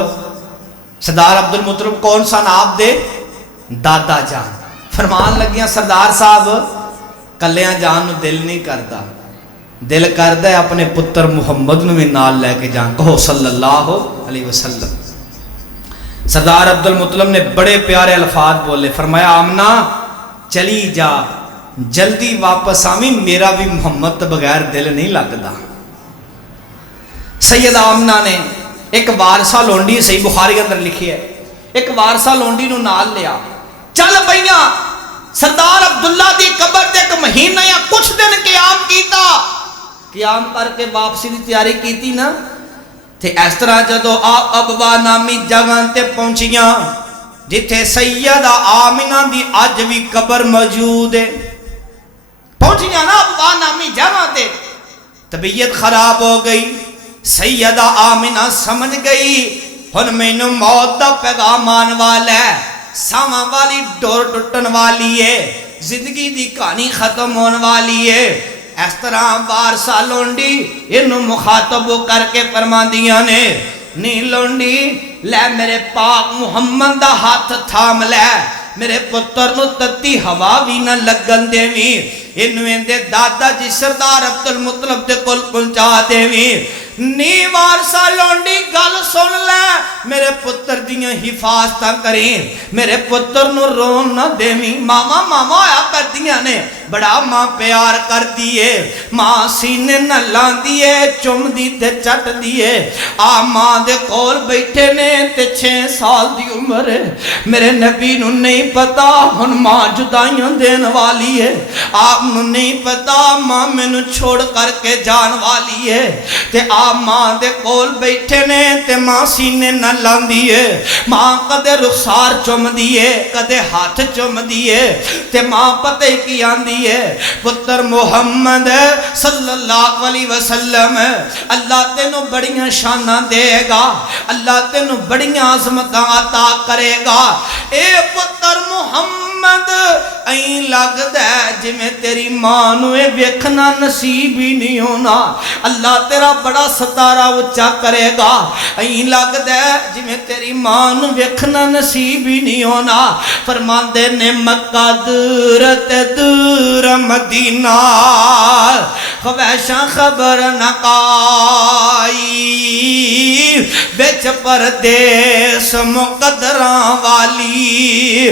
سردار عبدالمطلب کون سا ناب دے دادا جان فرمان لگیاں سردار صاحب کلیاں جان نو دل نہیں کردا دل کردہ ہے اپنے پتر محمد نو بھی نال لے کے جان کہو صلی اللہ علیہ وسلم سردار عبدالمطلب نے بڑے پیارے الفاظ بولے فرمایا آمنہ چلی جا جلدی واپس آمی میرا بھی محمد بغیر دل نہیں لگدا سید آمنہ نے ایک وارثہ لونڈی صحیح بخاری اندر لکھی ہے ایک وارثہ لونڈی نو نال لیا چل پئیاں سردار عبداللہ دی قبر تے ایک مہینہ یا کچھ دن قیام کیتا قیام کر کے واپسی دی تیاری کیتی نا تے اس طرح جدو آپ ابوا نامی جگہ تے پہنچیاں جتھے سیدہ آمنہ دی آج بھی قبر موجود ہے پہنچیاں نا ابوا نامی جگہ تے طبیعت خراب ہو گئی سیدہ آمنہ سمجھ گئی ہن مینوں موت دا پیغام آن والا ہے ساواں والی ڈور ٹوٹن والی ہے زندگی دی کہانی ختم ہون والی ہے اس طرح وارثہ لونڈی انہوں مخاطب کر کے فرماندیاں نے نی لونڈی لے میرے پاک محمد دا ہاتھ تھام لے میرے پتر نو تتی ہوا بھی نہ لگن دے وی انویں دے دادا جی سردار عبدالمطلب دے کل پہنچا دے وی نی وارثہ لونڈی گل سن لے میرے پتر دیاں حفاظتاں کریں میرے پتر نو رون نہ دیویں ماما ماما آیا کر دیاں نے بڑا ماں پیار کر دیئے ماں سینے نہ لان دیئے چم دی تے چٹ دیئے آ ماں دے کول بیٹھے نے تے 6 سال دی عمر ہے میرے نبی نو نہیں پتا ہن ماں جدائیاں دین والی ہے آپ نو نہیں پتا ماں میں نو چھوڑ کر کے جان والی ہے تے آپ ماں دے کول بیٹھے نے تے ماں سینے نہ لان دیئے ماں کدے رخسار چم دیئے کدے ہاتھ چم دیئے تے ماں پتے کی آن دیئے پتر محمد صلی اللہ علیہ وسلم اللہ تینو بڑیاں شانہ دے گا اللہ تینو بڑیاں عظمتاں عطا کرے گا اے پتر محمد این لگ دے جمیں تیری مانوے ویکھنا نصیب ہی نہیں ہونا اللہ تیرا بڑا ستارہ اچھا کرے گا این لگ دے جمیں تیری مانو ویکھنا نصیب ہی نہیں ہونا فرمان دے نے مکہ دورت دور مدینہ خویشاں خبر نکائی بیچ پردیس مقدران والی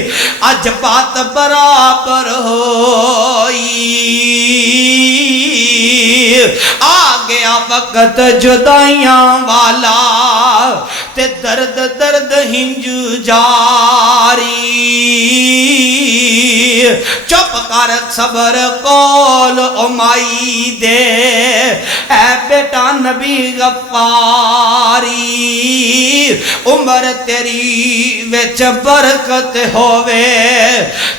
اج بات برابر ہوئی آ گیا وقت جدائیاں والا تے درد درد ہنجو جاری چپ کر صبر کول امائی دے اے بیٹا نبی غفاری عمر تیری وچ برکت ہووے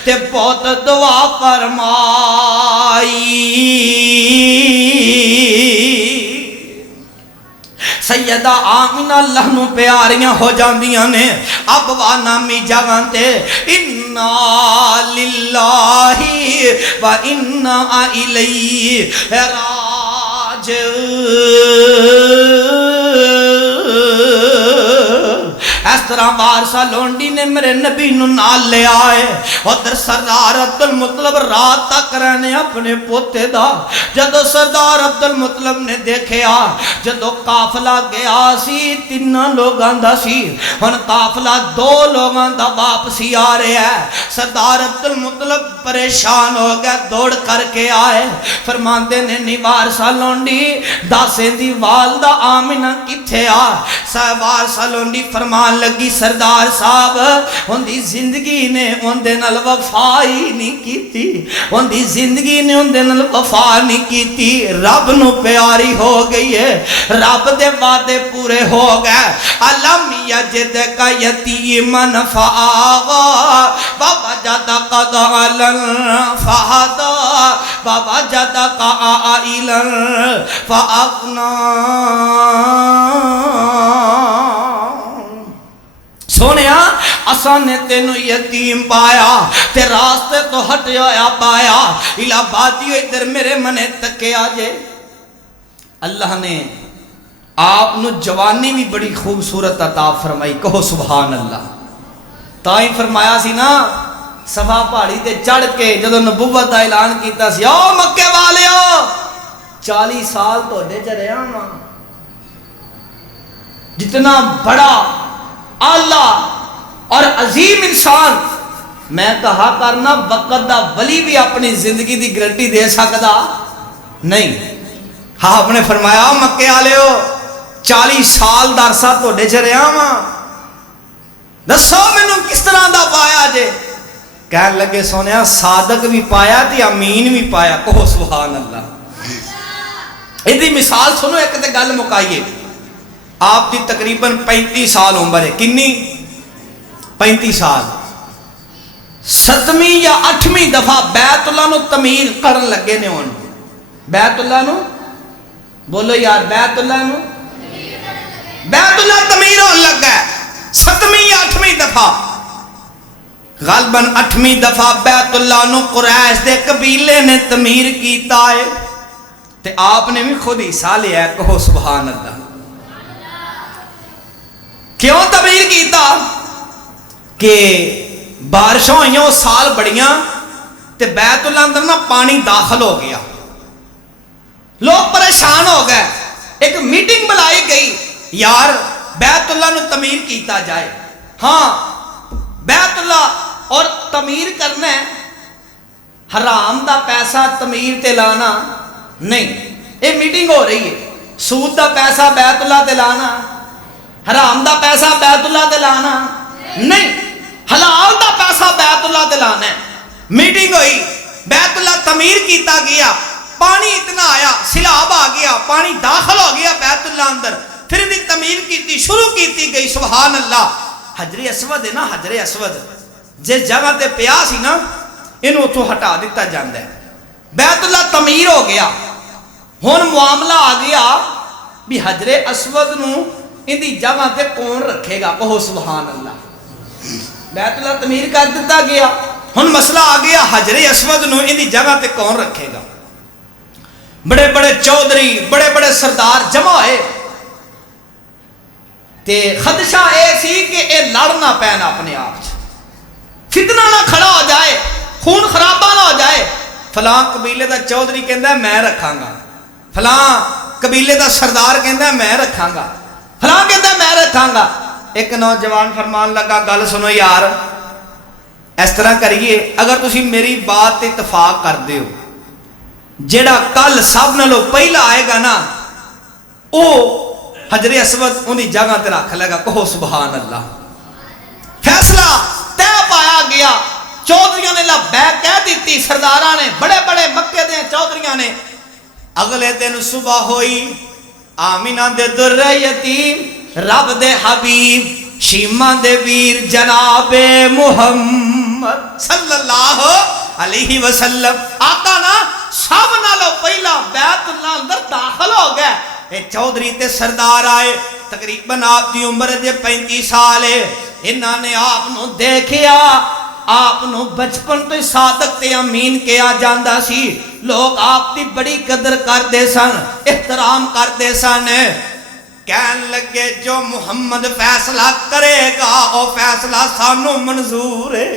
تے بہت دعا فرمائی سیدہ آمینہ اللہ نو پیاریاں ہو جاندیاں نے اب وا نامی جگہ تے انا للہ و انا الیہ راجعون۔ اس طرح وارثہ لونڈی نے میرے نبی نو نال لے آئے، ادھر سردار عبد المطلب رات تک رہنے اپنے پوتے دا۔ جدو سردار عبد المطلب نے دیکھیا جدو قافلہ گیا سی تینہ لوگاں دا سی، ہن قافلہ 2 لوگاں دا واپسی آ رہے ہے۔ سردار عبد المطلب پریشان ہو گیا، دوڑ کر کے آئے، فرماندے نے نی وارثہ لونڈی داسیں دی والدہ آمنہ کتھے آ؟ وارثہ لونڈی فرمان لگی سردار صاحب ہوندی زندگی نے ہوندے نال وفا ہی نہیں کیتی، ہوندی زندگی نے ہوندے نال وفا نہیں کیتی، رب نو پیاری ہو گئی ہے، رب دے وعدے پورے ہو گئے۔ علم یجدک یتیمن فآوا ووجدک ضالا فہدا ووجدک عائلا فأغنا۔ سونیا اساں نے تینوں یتیم پایا تے راستے تو ہٹیا پایا، الہ بادیو ادھر میرے منے تکے آجے۔ اللہ نے آپ نو جوانی بھی بڑی خوبصورت عطا فرمائی، کہو سبحان اللہ۔ تائیں فرمایا سی نا صفا پہاڑی تے چڑھ کے جدو نبوت دا اعلان کیتا سی، او مکے والیو 40 سال تو دے چرے آماں، جتنا بڑا اعلیٰ اور عظیم انسان میں کہا کرنا وقت دا ولی بھی اپنی زندگی دی گرنٹی دے سکتا نہیں۔ ہاں آپ نے فرمایا مکے آلے ہو 40 سال دارسا تو ڈے چرے آماں، دسو میں نے کس طرح دا پایا جے؟ کہنے لگے سونیا صادق بھی پایا تھی امین بھی پایا، کہو سبحان اللہ۔ ایدی مثال سنو ایک تے گل مکائیے، آپ دی تقریباً 35 سال عمر ہے، کنی 35 سال، 7ویں یا 8ویں دفعہ بیت اللہ نو تعمیر کرن لگے نے ہون، بیت اللہ نو بولو یار، بیت اللہ نو بیت اللہ تعمیر ہون لگا ہے 7ویں یا 8ویں دفعہ، غالباً 8ویں دفعہ بیت اللہ نو قریش دے قبیلے نے تعمیر کیتا ہے تے آپ نے بھی خود حصہ لیا ہے، کہو سبحان اللہ۔ کیوں تعمیر کیتا؟ کہ بارشوں ہوئیوں سال بڑیاں تے بیت اللہ اندر نا پانی داخل ہو گیا، لوگ پریشان ہو گئے، ایک میٹنگ بلائی گئی، یار بیت اللہ نو تعمیر کیتا جائے، ہاں بیت اللہ اور تعمیر کرنا ہے، حرام دا پیسہ تعمیر تے لانا نہیں، ایک میٹنگ ہو رہی ہے، سود دا پیسہ بیت اللہ تے لانا، حرام دا پیسہ بیت اللہ تے لانا نہیں، حلال دا پیسہ بیت اللہ تے لانا ہے۔ میٹنگ ہوئی، بیت اللہ تعمیر کیتا گیا، پانی اتنا آیا، سیلاب آ گیا، پانی داخل ہو گیا بیت اللہ اندر، پھر بھی تعمیر کیتی شروع کیتی گئی، سبحان اللہ۔ حجر اسود ہے نا، حجر اسود جس جگہ تے پیا سی نا انہوں تو ہٹا دیتا جاندہ ہے، بیت اللہ تعمیر ہو گیا، ہون معاملہ آ گیا بھی حجر اسود نو ان دی جگہ تے کون رکھے گا، کہو سبحان اللہ۔ بیت اللہ تعمیر کر دیتا گیا، ہن مسئلہ آ گیا حجر اسود نو ان دی جگہ تے کون رکھے گا۔ بڑے بڑے چودھری بڑے بڑے سردار جمع ہوئے تے خدشہ اے سی کہ اے لڑنا پینا اپنے آپ فتنہ نہ کھڑا ہو جائے، خون خرابہ نہ ہو جائے۔ فلاں قبیلے دا چودھری کہندا ہے میں رکھاں گا، فلاں قبیلے دا سردار کہندا ہے میں رکھاں گا، فلاں کہندا ہے میں رکھاں گا۔ ایک نوجوان فرمان لگا گل سنو یار، اس طرح کریے اگر تسی میری بات تے اتفاق کر دیو، جیڑا کل سب نالوں پہلا آئے گا نا او حجر اسود ان دی جگہ تے رکھ لے گا، کہو سبحان اللہ۔ فیصلہ طے پایا گیا، چودھریوں نے لبیک کہہ دیتی، سرداراں نے بڑے بڑے مکے دے چودھریوں نے۔ اگلے دن صبح ہوئی، آمینہ دے در یتیم رب دے حبیب شیمہ دے ویر جناب محمد صلی اللہ علیہ وسلم آقا نا سب نالوں پہلا بیت اللہ اندر داخل ہو گئے۔ اے چودھری تے سردار آئے تقریباً آپ دی عمر دے 35 سال ہے انہاں نے آپ نو دیکھیا آپ نو بچپن تو صادق تے امین کیا جاندہ سی لوگ آپ دی بڑی قدر کر دے سن احترام کر دے سن کہن لگے جو محمد فیصلہ کرے گا او فیصلہ سانو منظور ہے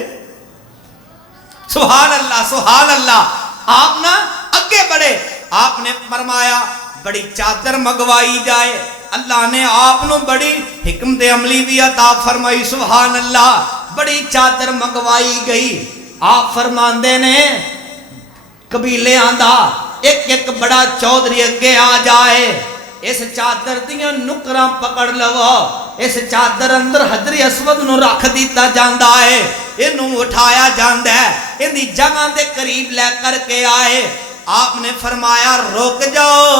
سبحان اللہ آپ نا اگے بڑھے آپ نے فرمایا بڑی چادر مگوائی جائے اللہ نے آپ نو بڑی حکمت عملی بھی عطا فرمائی سبحان اللہ بڑی چادر مگوائی گئی آپ فرماندے نے قبیلے آندہ ایک ایک بڑا چودھری اگے آ جائے اس چادر دیاں نکراں پکڑ لو اس چادر اندر حجر اسود نو رکھ دیتا جاندہ ہے انہوں اٹھایا جاندہ ہے انہی جگہ دے قریب لے کر کے آئے آپ نے فرمایا روک جاؤ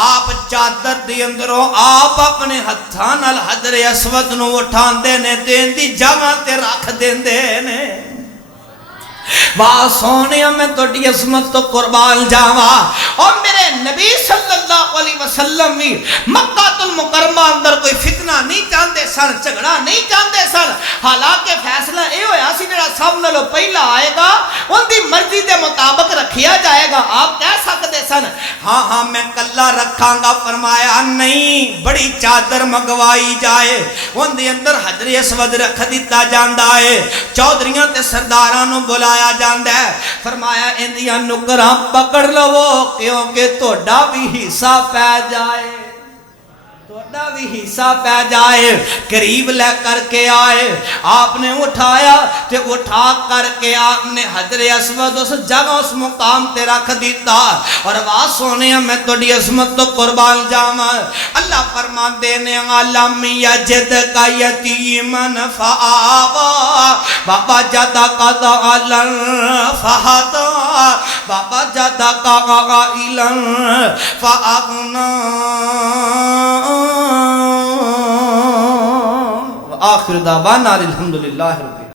آپ چادر دی اندروں آپ اپنے ہتھان الحجر اسود نو اٹھان دینے دین دی جگہ تے رکھ دین دینے واہ سونیا میں تو ڈی عظمت تو قربان جاوا اور میرے نبی صلی اللہ علیہ وسلم بھی مکہ المکرمہ اندر کوئی فتنہ نہیں چاہتے سن جھگڑا نہیں چاہتے سن حالانکہ فیصلہ اے ہویا سی جڑا سب نالوں پہلا آئے گا ان دی مرضی دے مطابق رکھیا جائے گا آپ کہہ سکتے سن ہاں میں کلہ رکھاں گا فرمایا نہیں بڑی چادر مگوائی جائے ان دی اندر حجر اسود رکھ دیتا جاندہ ہے چودھریاں تے سردارانوں بلایا جاندہ ہے فرمایا اندیاں نکراں پکڑ لو کیونکہ توڑا بھی حصہ پہ جائے توڑا بھی حصہ پہ جائے قریب لے کر کے آئے آپ نے اٹھایا تے اٹھا کر کے آپ نے حجر اسود اس جگہ اس مقام تے رکھ دیتا اور آواز سونے میں توڑی عظمت تو قربان جاما اللہ فرمان دینے عالم یجد کا یتیمن فآوا بابا جدہ کا دعالن فہدا بابا جدہ کا غائلن فآغنا آخر دعوانا الحمدللہ رب